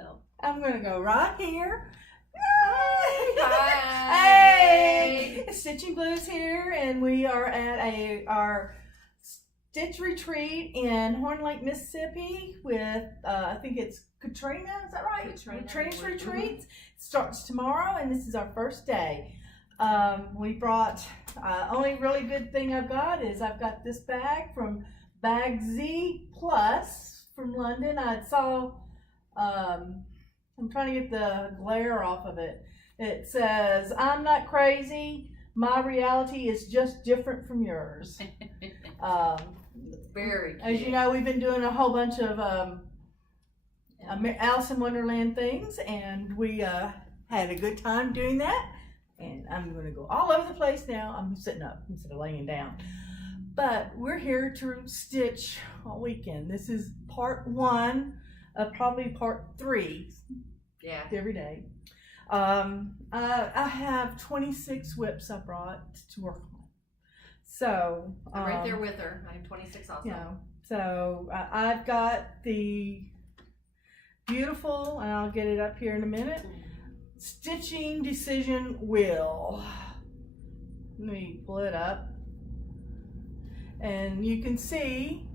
go? I'm gonna go right here. Hi. Hey, Stitching Blues here, and we are at our stitch retreat in Horn Lake, Mississippi with I think it's Katrina. Is that right? Katrina's retreat starts tomorrow, and this is our first day. We brought only really good thing I've got is I've got this bag from Bag Z Plus from London. I saw. I'm trying to get the glare off of it. It says, "I'm not crazy. My reality is just different from yours." Very cute. As you know, we've been doing a whole bunch of Alice in Wonderland things, and we had a good time doing that. And I'm going to go all over the place now. I'm sitting up instead of laying down. But we're here to stitch all weekend. This is part 1 of probably part 3. Yeah. Every day. I have 26 whips I brought to work on. So I'm right there with her. I have 26 also. You know, so I've got the beautiful, and I'll get it up here in a minute, Stitching Decision Wheel. Let me pull it up. And you can see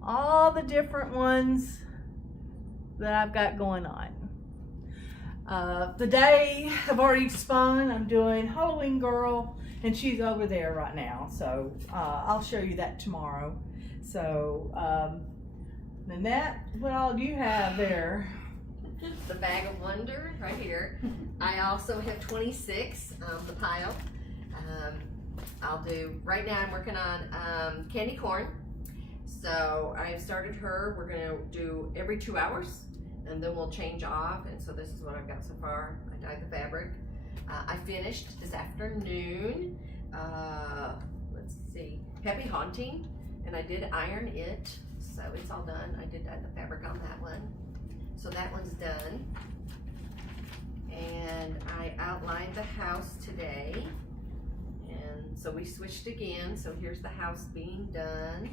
all the different ones that I've got going on. The day I've already spun, I'm doing Halloween Girl, and she's over there right now, so I'll show you that tomorrow. So Nanette, what all do you have there? The Bag of Wonder right here. I also have 26, the pile. I'll do, right now I'm working on candy corn. So I have started her. We're gonna do every 2 hours, and then we'll change off. And so this is what I've got so far. I dyed the fabric. I finished this afternoon. Let's see, Happy Haunting, and I did iron it, so it's all done. I did dye the fabric on that one, so that one's done. And I outlined the house today, and so we switched again. So here's the house being done.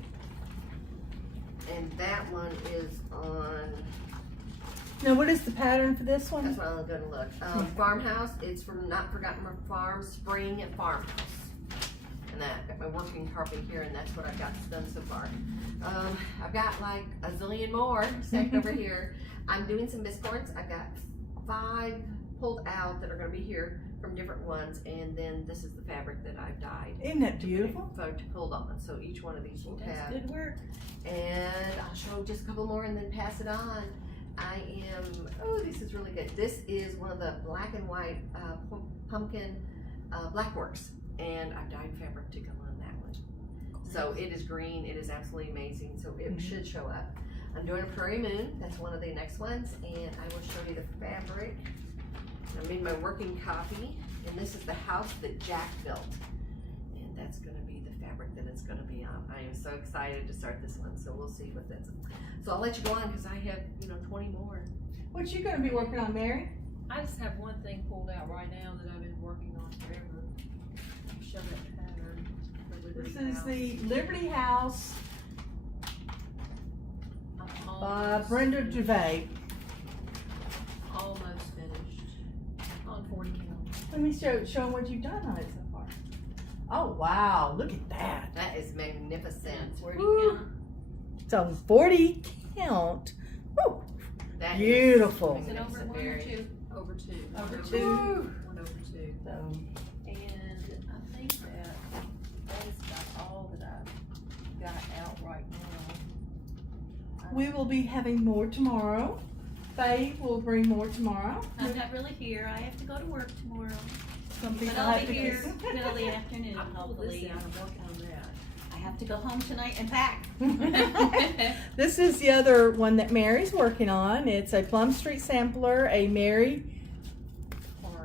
And that one is on. Now, what is the pattern for this one? That's what I'm gonna look. Farmhouse. It's from Not Forgotten Farm Spring at Farmhouse. And I've got my working copy here, and that's what I've got done so far. I've got like a zillion more stacked over here. I'm doing some biscorns. I've got 5 pulled out that are gonna be here from different ones, and then this is the fabric that I've dyed. Isn't that beautiful? Pulled on. So each one of these will have. Good work. And I'll show just a couple more and then pass it on. Oh, this is really good. This is one of the black and white pumpkin blackworks, and I've dyed fabric to go on that one. So it is green. It is absolutely amazing. So it should show up. I'm doing a Prairie Moon. That's one of the next ones, and I will show you the fabric. I made my working copy, and this is the house that Jack built, and that's going to be the fabric that it's going to be on. I am so excited to start this one, so we'll see what that's. So I'll let you go on because I have 20 more. What you going to be working on, Mary? I just have one thing pulled out right now that I've been working on forever. I'll show that pattern. This is the Liberty House by Brenda Gervais. Almost finished. On 40 count. Let me show them what you've done on it so far. Oh wow, look at that. That is magnificent. 40 Woo. count. So 40 count. Woo. That Beautiful. Is it over 1 or 2? Over 2. Over 2. 1 over 2. So, And I think that is about all that I've got out right now. we will be having more tomorrow. Faye will bring more tomorrow. I'm not really here. I have to go to work tomorrow. Some people But I'll have be to here till the afternoon, I pulled this hopefully. out and worked on that. I have to go home tonight and pack. This is the other one that Mary's working on. It's a Plum Street sampler, a Mary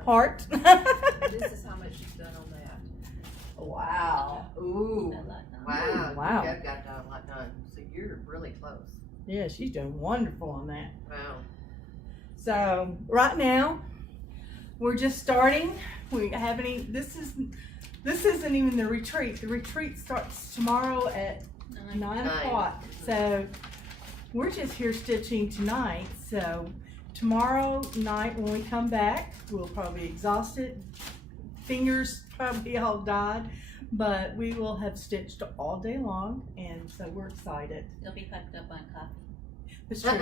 heart. This is how much she's done on that. Wow. Ooh. A lot done. Wow. Wow. You've got a lot done. So you're really close. Yeah, she's doing wonderful on that. Wow. So right now, we're just starting. We haven't even, this isn't even the retreat. The retreat starts tomorrow at 9 o'clock. So we're just here stitching tonight. So tomorrow night when we come back, we'll probably be exhausted, fingers probably all died, but we will have stitched all day long, and so we're excited. You'll be hyped up on coffee. It's true.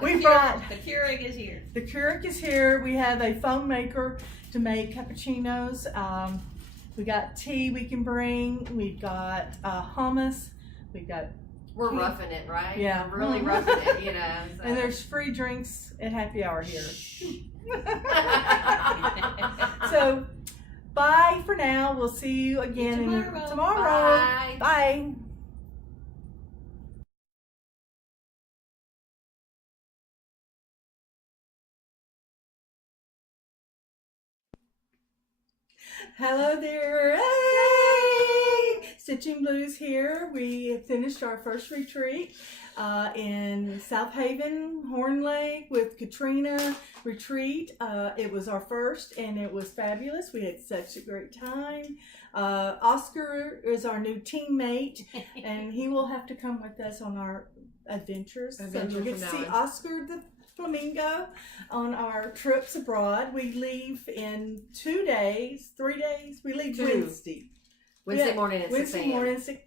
We brought The Keurig is here. the Keurig is here. We have a foam maker to make cappuccinos. We got tea we can bring. We've got hummus. We've got We're roughing it, right? Yeah. We're really roughing it, you know. So. and there's free drinks at happy hour here. So bye for now. We'll see you again tomorrow. Bye. Bye. Hello there. Hey! Stitching Blues here. We have finished our first retreat in South Haven, Horn Lake with Katrina retreat. It was our first and it was fabulous. We had such a great time. Oscar is our new teammate and he will have to come with us on our adventures. So you'll get to see Oscar the Flamingo on our trips abroad. We leave in 2 days, 3 days. We leave Wednesday. Wednesday morning at 6 Wednesday a.m. morning, 6.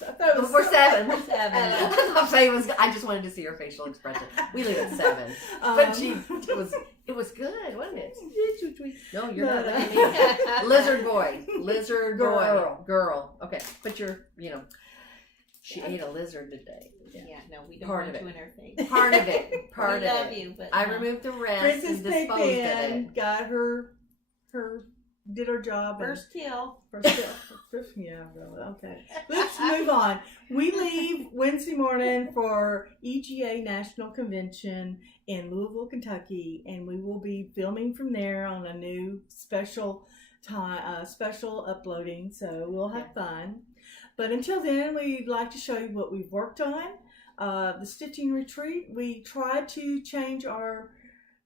I thought it was Before 7. Seven. I thought Faye was. I just wanted to see her facial expression. We leave at 7, but it was good, wasn't it? No, you're not looking at me. Lizard boy, girl. Okay, but she ate a lizard today. Yeah, no, we don't Part want of you it. in our face. Part of it. Part We of love it. you, but I no. removed the rest Princess and disposed of Pigpen it. got her did her job. First kill. Yeah, really. Okay. Let's move on. We leave Wednesday morning for EGA National Convention in Louisville, Kentucky, and we will be filming from there on a new special uploading. So we'll have fun. But until then, we'd like to show you what we've worked on. The stitching retreat, we tried to change our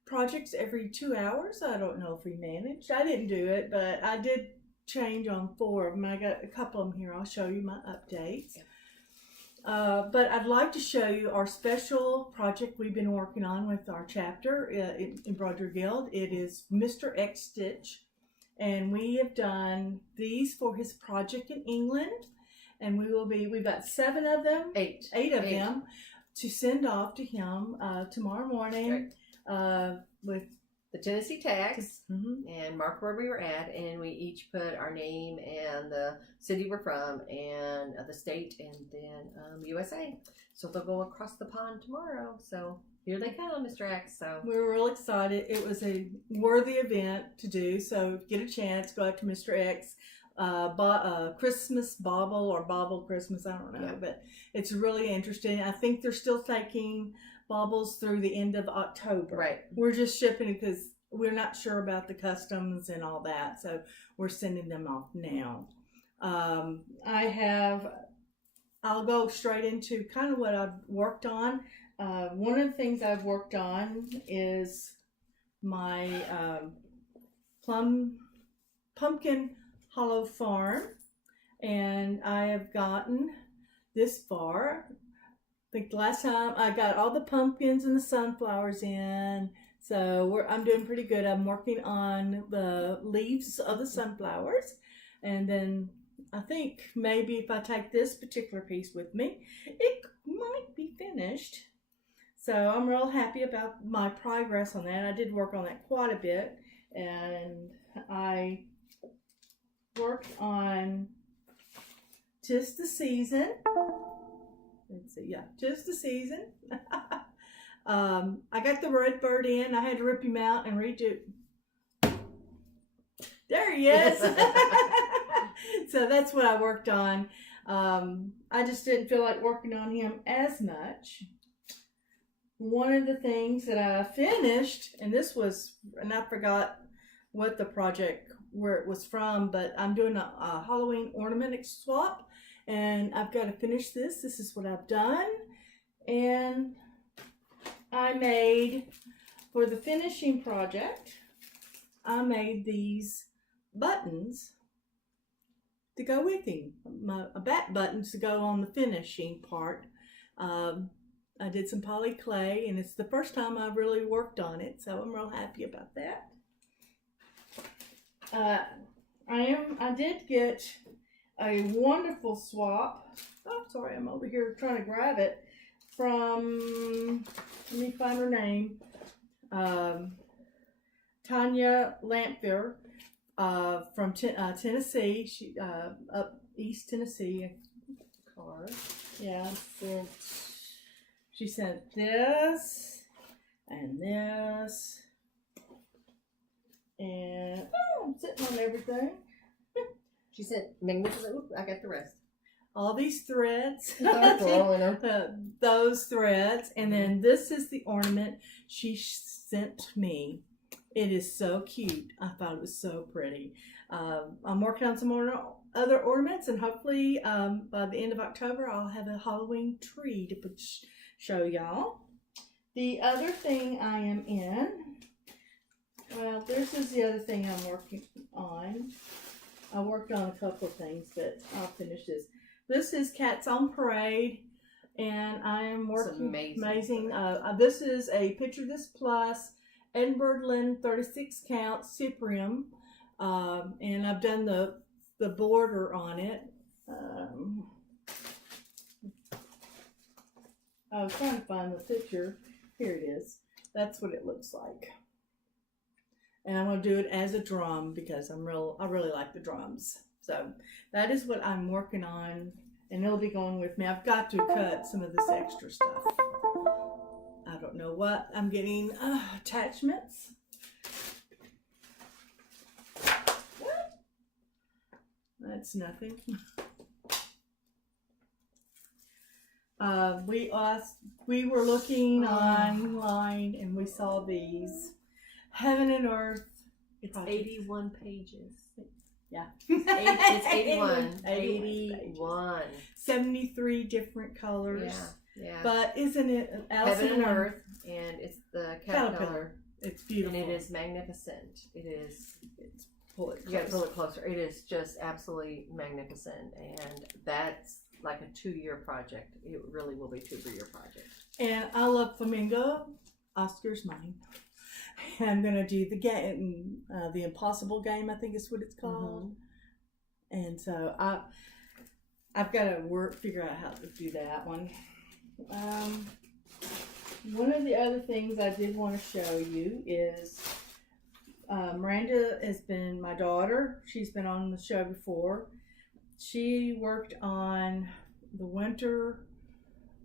projects every 2 hours. I don't know if we managed. I didn't do it, but I did change on 4 of them. I got a couple of them here. I'll show you my updates. But I'd like to show you our special project we've been working on with our chapter, Embroidery Guild. It is Mr. X Stitch, and we have done these for his project in England. And we've got 7 of them, 8 of them to send off to him tomorrow morning with the Tennessee tags and mark where we were at, and we each put our name and the city we're from and the state and then USA. So they'll go across the pond tomorrow. So here they come, Mr. X. So we were real excited. It was a worthy event to do. So get a chance, go out to Mr. X. Christmas bauble Christmas, I don't know, but it's really interesting. I think they're still taking baubles through the end of October. Right. We're just shipping it because we're not sure about the customs and all that, so we're sending them off now. I'll go straight into kind of what I've worked on. One of the things I've worked on is my pumpkin hollow farm, and I have gotten this far. I think the last time I got all the pumpkins and the sunflowers in, so I'm doing pretty good. I'm working on the leaves of the sunflowers, and then I think maybe if I take this particular piece with me, it might be finished. So I'm real happy about my progress on that. I did work on that quite a bit, and I worked on Tis the Season. Let's see, yeah, Tis the Season. I got the red bird in. I had to rip him out and redo. There he is. So that's what I worked on. I just didn't feel like working on him as much. One of the things that I finished, and I forgot what the project where it was from, but I'm doing a Halloween ornament swap, and I've got to finish this. This is what I've done, and I made, for the finishing project, I made these buttons to go with him, back buttons to go on the finishing part. I did some poly clay, and it's the first time I've really worked on it, so I'm real happy about that. I did get a wonderful swap. Oh, sorry, I'm over here trying to grab it from, let me find her name, Tanya Lamphere, from Tennessee. She up East Tennessee. Card. Yeah, so she sent this and this, and oh, I'm sitting on everything. She sent magnificent. Oop, I got the rest. All these threads, Throwing them. those threads, and then this is the ornament she sent me. It is so cute. I thought it was so pretty. I'm working on some more other ornaments, and hopefully by the end of October I'll have a Halloween tree to show y'all. The other thing I am in, well, this is the other thing I'm working on. I worked on a couple of things, but I'll finish this. This is Cats on Parade, and I am working amazing. This is a Picture This Plus Edinburgh Lynn 36 count Cyprium, and I've done the border on it. I was trying to find the picture. Here it is. That's what it looks like. And I'm going to do it as a drum because I really like the drums. So that is what I'm working on, and it'll be going with me. I've got to cut some of this extra stuff. I don't know what I'm getting. Attachments. That's nothing. We were looking online and we saw these Heaven and Earth. It's 81 pages. Yeah. It's 81. 81. 73 different colors. Yeah. But isn't it Heaven and Earth, and it's the caterpillar. It's beautiful. And it is magnificent. It is. Pull it you gotta pull it closer. It is just absolutely magnificent, and that's like a 2-year project. It really will be a 2-year project. And I love flamingo. Oscar's mine. And I'm gonna do the game, the Impossible Game, I think is what it's called. Mm-hmm. And so I've got to figure out how to do that one. One of the other things I did want to show you is Miranda has been my daughter. She's been on the show before. She worked on the winter,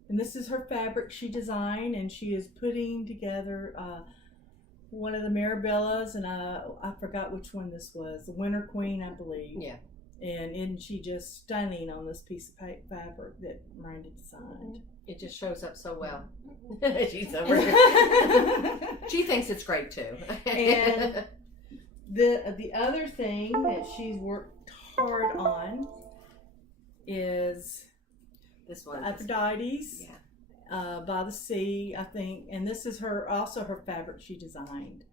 and this is her fabric she designed, and she is putting together one of the Marabellas, and I forgot which one this was, the Winter Queen, I believe. Yeah. And isn't she just stunning on this piece of fabric that Miranda designed? It just shows up so well. She's over She thinks it's great too. And the other thing that she's worked hard on is this one, Aphrodite's by the Sea, I think. And this is also her fabric she designed.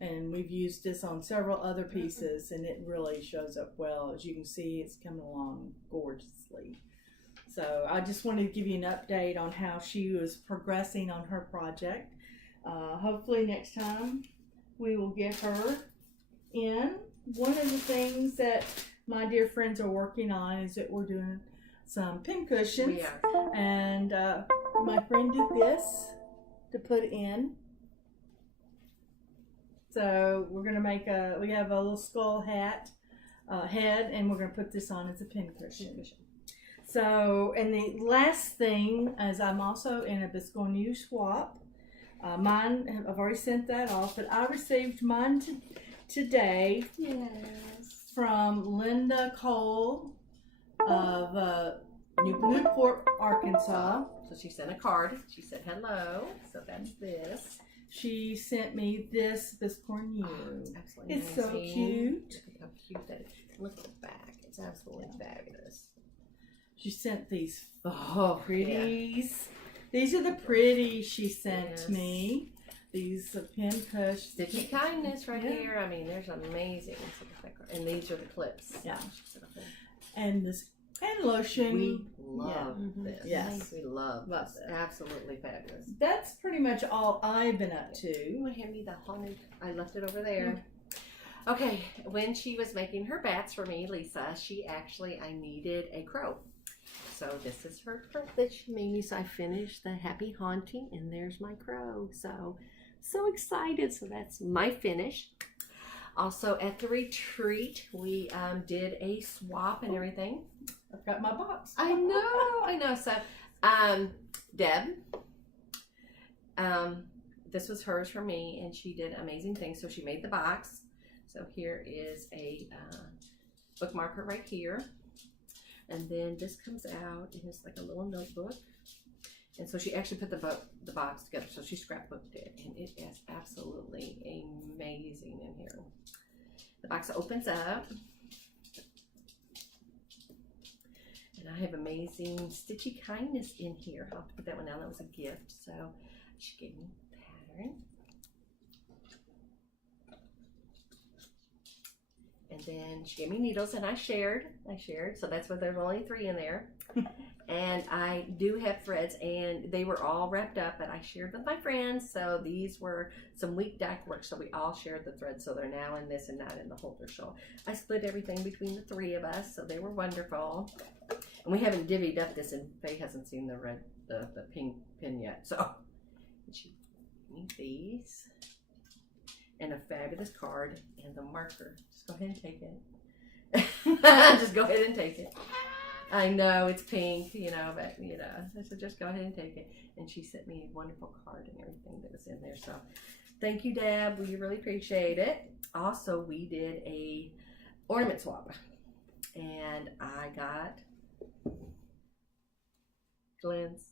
And we've used this on several other pieces, and it really shows up well. As you can see, it's coming along gorgeously. So I just wanted to give you an update on how she was progressing on her project. Hopefully next time we will get her in. One of the things that my dear friends are working on is that we're doing some pin cushions. And my friend did this to put in. So we're going to make we have a little skull head, and we're going to put this on as a pin cushion. So, and the last thing is I'm also in a Biscoe New swap. Mine, I've already sent that off, but I received mine today from Linda Cole of Newport, Arkansas. So she sent a card. She said hello. So that's this. She sent me this Biscoe New. Absolutely it's so cute. Look at how cute that is. Look at the back. It's absolutely fabulous. She sent these pretties. Yeah. These are the pretties she sent me. These are pin push. Sticky kindness right here. I mean, there's amazing. And these are the clips. Yeah. And this And lotion. We love Mhm. this. Yes. We love Love this. that. Absolutely fabulous. That's pretty much all I've been up You to. want to hand me the haunted? I left it over there. Okay, when she was making her bats for me, Lisa, I needed a crow. So this is her crow that she made me. So I finished the happy haunting, and there's my crow. So excited. So that's my finish. Also at the retreat, we did a swap and everything. I've got my box. I know. So, Deb, this was hers for me, and she did amazing things. So she made the box. So here is a bookmarker right here. And then this comes out, and it's like a little notebook. And so she actually put the box together. So she scrapbooked it, and it is absolutely amazing in here. The box opens up. And I have amazing Stitchy Kindness in here. I'll have to put that one down. That was a gift. So she gave me the pattern. And then she gave me needles, and I shared. So that's why there's only 3 in there. And I do have threads, and they were all wrapped up, but I shared with my friends. So these were some week DAC work. So we all shared the threads. So they're now in this and not in the holder. So I split everything between the 3 of us. So they were wonderful. And we haven't divvied up this, and Faye hasn't seen the pink pin yet. So she gave me these, and a fabulous card, and the marker. Just go ahead and take it. Just go ahead and take it. I know it's pink, but so just go ahead and take it. And she sent me a wonderful card and everything that was in there. So thank you, Deb. We really appreciate it. Also, we did a ornament swap, and I got Glenn's.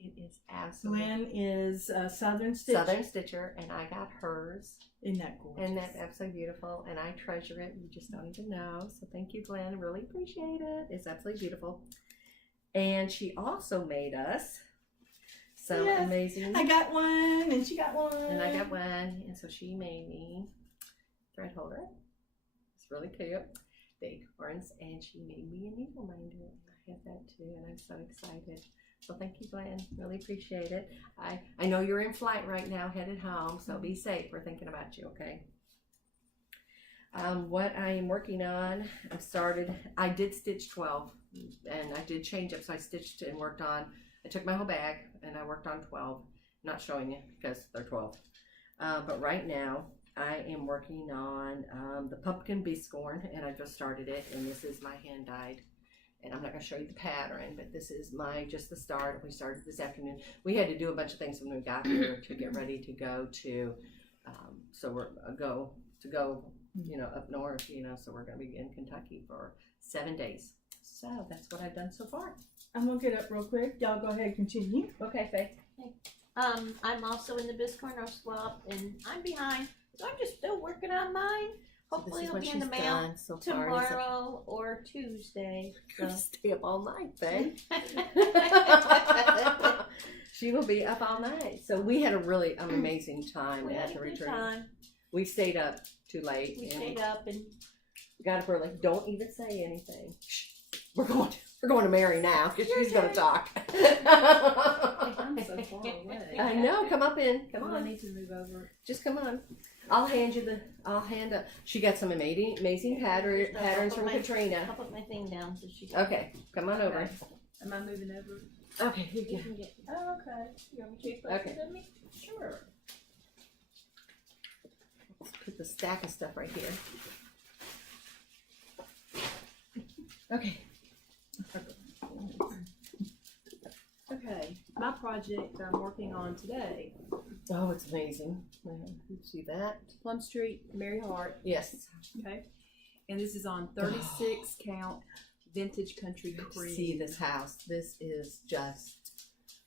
It is absolutely Glenn is a Southern Stitch. Southern Stitcher, and I got hers. Isn't that gorgeous? And that's absolutely beautiful, and I treasure it. You just don't even know. So thank you, Glenn. I really appreciate it. It's absolutely beautiful. And she also made us some Yes. amazing. I got one, and she got one. And I got one, and so she made me thread holder. It's really cute. The acorns, and she made me a needle minder. I have that too, and I'm so excited. So thank you, Glenn. Really appreciate it. I know you're in flight right now, headed home, so be safe. We're thinking about you, okay? What I am working on, I did stitch 12, and I did change up, so I stitched and worked on, I took my whole bag, and I worked on 12. I'm not showing you because they're 12. But right now, I am working on the pumpkin biscorn, and I just started it, and this is my hand-dyed. And I'm not going to show you the pattern, but this is just the start. We started this afternoon. We had to do a bunch of things when we got here to get ready to go to, so we're go up north, so we're going to be in Kentucky for 7 days. So that's what I've done so far. I'm going to get up real quick. Y'all go ahead and continue. Okay, Faye. I'm also in the biscorn swap, and I'm behind, so I'm just still working on mine. Hopefully it'll be in the mail tomorrow or Tuesday. So. Stay up all night, Faye. She will be up all night. So we had a really amazing time at the retreat. We stayed up too late. We stayed up and got up early. Don't even say anything. Shh. We're going to Mary now because she's going to talk. I'm so far away. I know. Come up in. Come I on. need to move over. Just come on. I'll hand up. She got some amazing patterns from Katrina. I'll put my thing down so she can. Okay. Come on over. Am I moving over? Okay. Here you You go. can get. Oh, okay. You want me to explain Okay. it to me? Sure. Put the stack of stuff right here. Okay. Okay. My project I'm working on today, Oh, it's amazing. You see that? Plum Street, Mary Hart. Yes. Okay. And this is on 36 count vintage country cream. See this house. This is just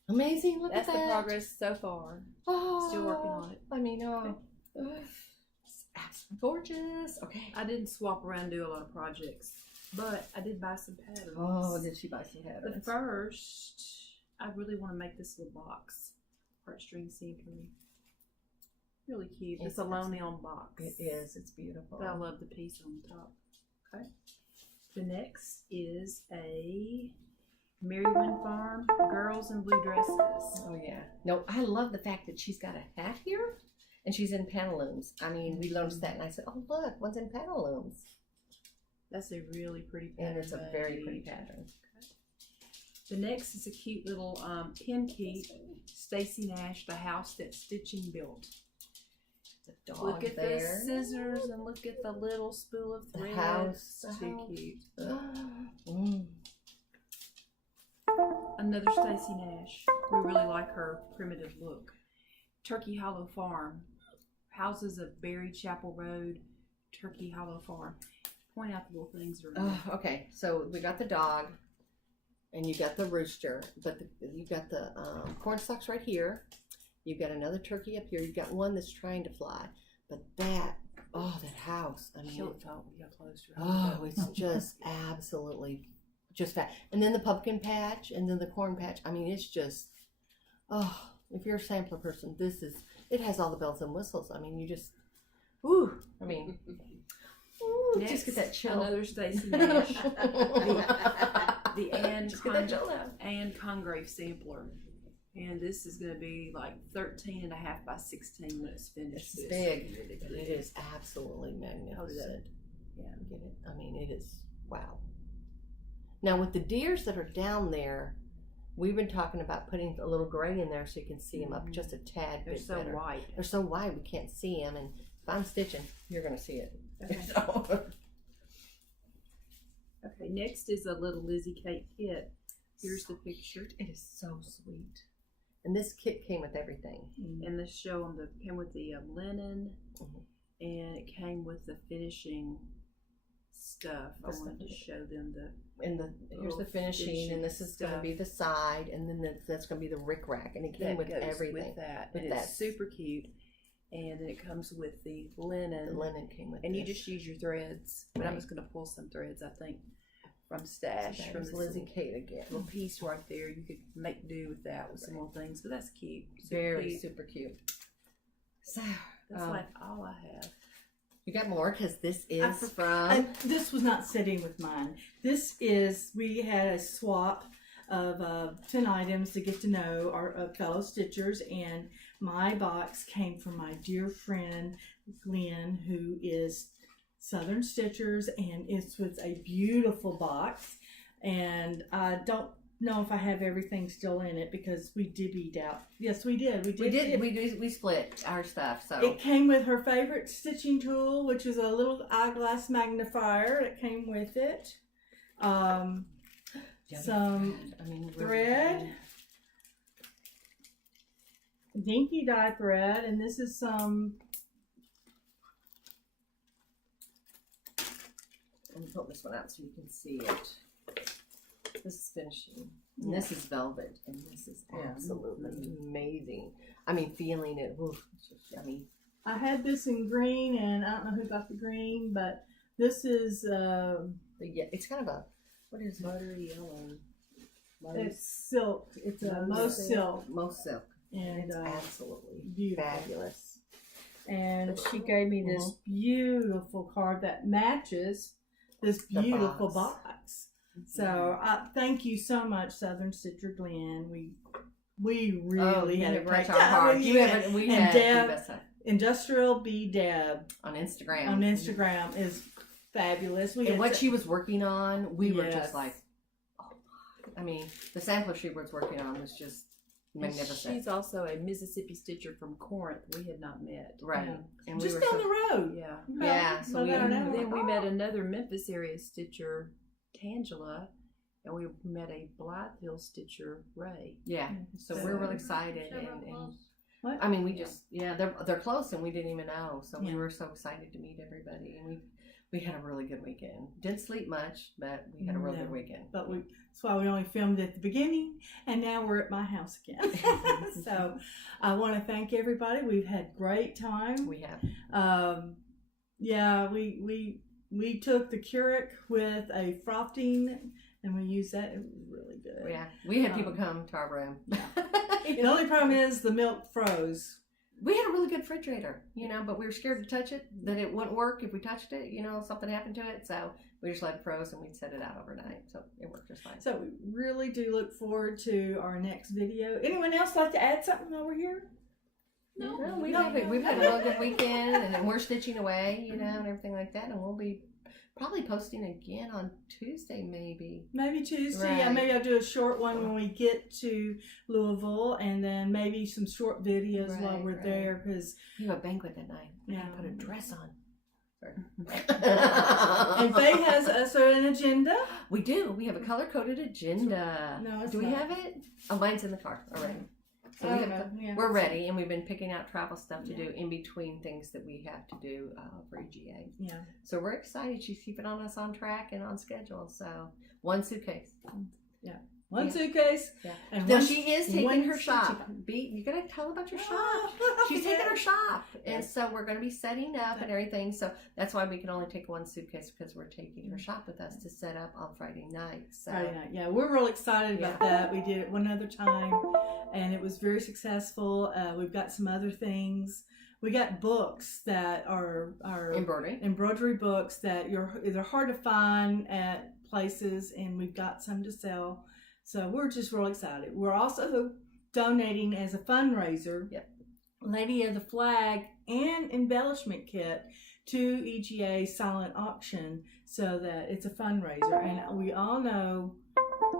amazing. Look That's at the that. progress so far. Oh, Still working on it. I mean, it's absolutely gorgeous. Okay. I didn't swap around and do a lot of projects, but I did buy some patterns. Oh, did she buy some The patterns? first, I really want to make this little box, heartstring symphony. Really cute. It's a lonely on box. It is. It's beautiful. But I love the piece on top. Okay. The next is a Mary Wynn Farm Girls in Blue Dresses. Oh yeah. No, I love the fact that she's got a hat here and she's in pantaloons. I mean, we noticed that and I said, oh look, one's in pantaloons. That's a really pretty pattern. And it's a very pretty pattern. The next is a cute little pin keep. Stacy Nash, The House That Stitching Built. The dog Look at there. the scissors and look at the little spool of thread. The house. Too cute. Mm. Another Stacy Nash. We really like her primitive look. Turkey Hollow Farm. Houses of Berry Chapel Road, Turkey Hollow Farm. Point out the little things that are in there. Okay, so we got the dog, and you got the rooster, but you got the corn stalks right here. You got another turkey up here. You got one that's trying to fly, but that house. I mean, Kill it, Tom. We got close to it. oh, it's just absolutely just fat. And then the pumpkin patch, and then the corn patch. I mean, it's just if you're a sampler person, it has all the bells and whistles. I mean, you just, ooh. I mean. Ooh, Next, just get that chill. Another Stacy Nash. the Anne Congrave sampler. And this is going to be like 13.5 by 16 when it's finished. It's big. It is absolutely magnificent. Yeah. Get it? I mean, it is, wow. Now with the deers that are down there, we've been talking about putting a little gray in there so you can see them up just a tad They're bit so better. white. They're so white we can't see them, and if I'm stitching, you're going to see it. Okay. So, Okay, next is a little Lizzie Kate kit. Here's the picture. it is so sweet. And this kit came with everything. And this came with the linen, and it came with the finishing stuff. I wanted to show them And here's the finishing, and this is going to be the side, and then that's going to be the rickrack, and it came with everything. With that. With And that. it's super cute. And then it comes with the linen. The linen came with And you this. just use your threads. But I'm Right. just going to pull some threads, I think, from Stash. So that from was this Lizzie little, Kate again. little piece right there. You could make do with that with some more things. So that's cute. Super Very cute. super cute. So That's like all I have. you got more because this is This was not sitting with mine. We had a swap of 10 items to get to know our fellow stitchers, and my box came from my dear friend Glenn, who is Southern Stitchers, and it was a beautiful box. And I don't know if I have everything still in it because we divvied out. Yes, we did. We split our stuff. So It came with her favorite stitching tool, which is a little eyeglass magnifier that came with it. Some thread, dinky dye thread, and this is some. Let me pull this one out so you can see it. This is finishing. And this is velvet, and this is absolutely amazing. I mean, feeling it. Oof, it's just, I mean, I had this in green, and I don't know who got the green, but this is it's kind of a, what is it? Buttery yellow. it's silk. It's a most silk, Most silk. and It's absolutely beautiful. fabulous. And she gave me this beautiful card that matches this beautiful box. So thank you so much, Southern Stitcher Glenn. We really had a great time with you. And Deb, Industrial Bee Deb on Instagram. On Instagram is fabulous. And what she was working on, we were Yes. just like, oh, I mean, the sampler she was working on was just magnificent. She's also a Mississippi stitcher from Corinth. We had not met. Right. Yeah. And just we were down the road. Yeah. Yeah, so we- Then we met another Memphis area stitcher, Tangela, and we met a Blythe Hill stitcher, Ray. Yeah. So we're really excited, and What? I mean, we just they're close, and we didn't even know. So we were so excited to meet everybody, and we had a really good weekend. Didn't sleep much, but we had a real good weekend. But that's why we only filmed at the beginning, and now we're at my house again. So I want to thank everybody. We've had great time. We have. We took the Keurig with a frosting, and we used that. It was really good. Yeah, we had people come to our room. The only problem is the milk froze. we had a really good refrigerator, but we were scared to touch it, that it wouldn't work if we touched it, something happened to it. So we just let it froze and we'd set it out overnight. So it worked just fine. So we really do look forward to our next video. Anyone else like to add something while we're here? No, we've had a really good weekend, and then we're stitching away, and everything like that. And we'll be probably posting again on Tuesday, maybe. Maybe Tuesday. Right. Yeah, maybe I'll do a short one when we get to Louisville, and then maybe some short videos while we're there, because we have a banquet that night. Yeah, put a dress on. And Faye has also an agenda. We do. We have a color-coded agenda. No, it's do we not. have it? Oh, mine's in the car already. So we're ready, and we've been picking out travel stuff to do in between things that we have to do for EGA. Yeah. So we're excited. She's keeping us on track and on schedule. So one suitcase. Yeah. One suitcase. Yeah. And now she is taking her shop. stitching. You gotta tell about your shop. She's taking her shop, and so we're gonna be setting up and everything. So that's why we can only take one suitcase, because we're taking her shop with us to set up on Friday night. So Friday night. Yeah, we're real excited about that. We did it one other time, and it was very successful. We've got some other things. We got books that are embroidery books that they're hard to find at places, and we've got some to sell. So we're just real excited. We're also donating as a fundraiser, Lady of the Flag and embellishment kit to EGA silent auction, so that it's a fundraiser. And we all know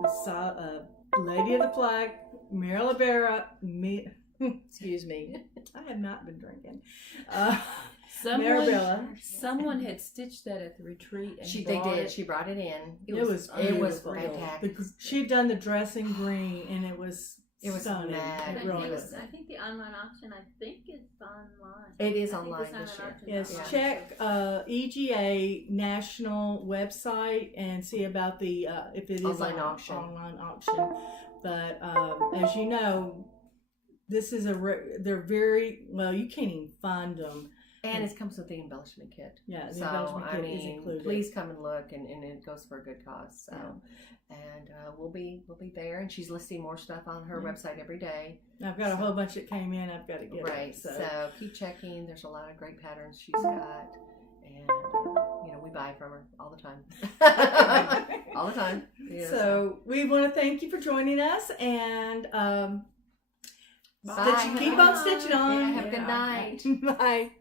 the Lady of the Flag, Mary Lavera, excuse me, I have not been drinking. Someone had stitched that at the retreat. And they did. She brought it in. It was fantastic. She'd done the dressing green, and it was stunning. Mad. It really was. I think the online auction, is online. It is online this year. Yes, check EGA national website and see about the if it is online auction. But as you know, this is they're very well. You can't even find them. And it comes with the embellishment kit. Yeah, the embellishment kit is included. Please come and look, and it goes for a good cause. So, and we'll be there. And she's listing more stuff on her website every day. I've got a whole bunch that came in. I've got to get right. It, so keep checking. There's a lot of great patterns she's got, and we buy from her all the time. All the time. Yeah, so we want to thank you for joining us, and bye. keep on stitching on. Yeah, have a good night. Bye.